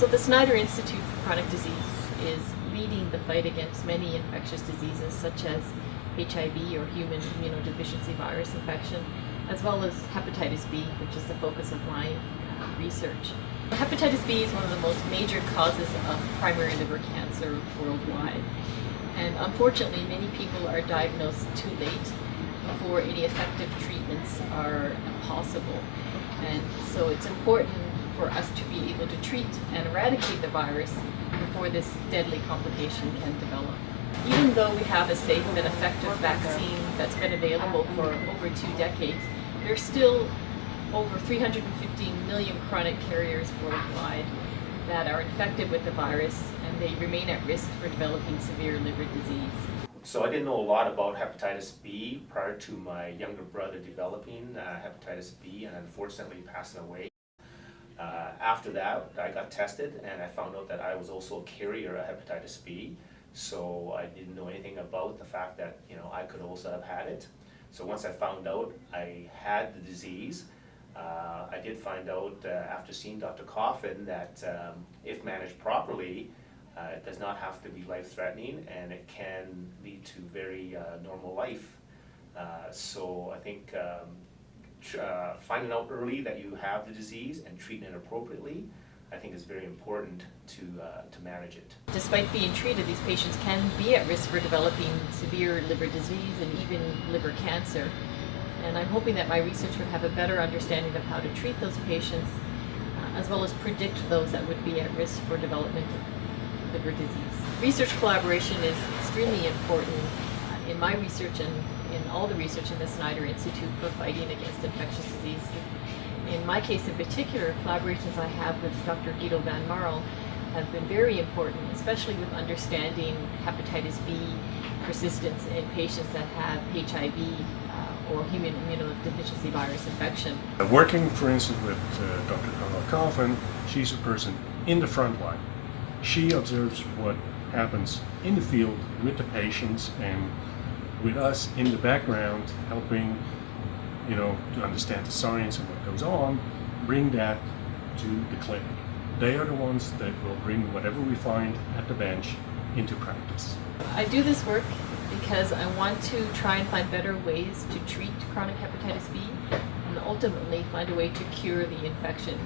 So the Snyder Institute for Chronic Disease is leading the fight against many infectious diseases such as HIV or human immunodeficiency virus infection, as well as hepatitis B, which is the focus of my research. Hepatitis B is one of the most major causes of primary liver cancer worldwide. And unfortunately, many people are diagnosed too late before any effective treatments are possible. And so it's important for us to be able to treat and eradicate the virus before this deadly complication can develop. Even though we have a safe and effective vaccine that's been available for over 2 decades, there's still over 350 million chronic carriers worldwide that are infected with the virus, and they remain at risk for developing severe liver disease. So I didn't know a lot about hepatitis B prior to my younger brother developing hepatitis B and unfortunately passing away. After that, I got tested and I found out that I was also a carrier of hepatitis B. So I didn't know anything about the fact that I could also have had it. So once I found out I had the disease, I did find out after seeing Dr. Coffin that if managed properly, it does not have to be life-threatening and it can lead to very normal life. So I think finding out early that you have the disease and treating it appropriately, I think is very important to manage it. Despite being treated, these patients can be at risk for developing severe liver disease and even liver cancer. And I'm hoping that my research would have a better understanding of how to treat those patients, as well as predict those that would be at risk for development of liver disease. Research collaboration is extremely important in my research and in all the research in the Snyder Institute for fighting against infectious disease. In my case in particular, collaborations I have with Dr. Guido van Marl have been very important, especially with understanding hepatitis B persistence in patients that have HIV or human immunodeficiency virus infection. Working, for instance, with Dr. Carla Coffin, she's a person in the front line. She observes what happens in the field with the patients and with us in the background, helping to understand the science and what goes on, bring that to the clinic. They are the ones that will bring whatever we find at the bench into practice. I do this work because I want to try and find better ways to treat chronic hepatitis B and ultimately find a way to cure the infection.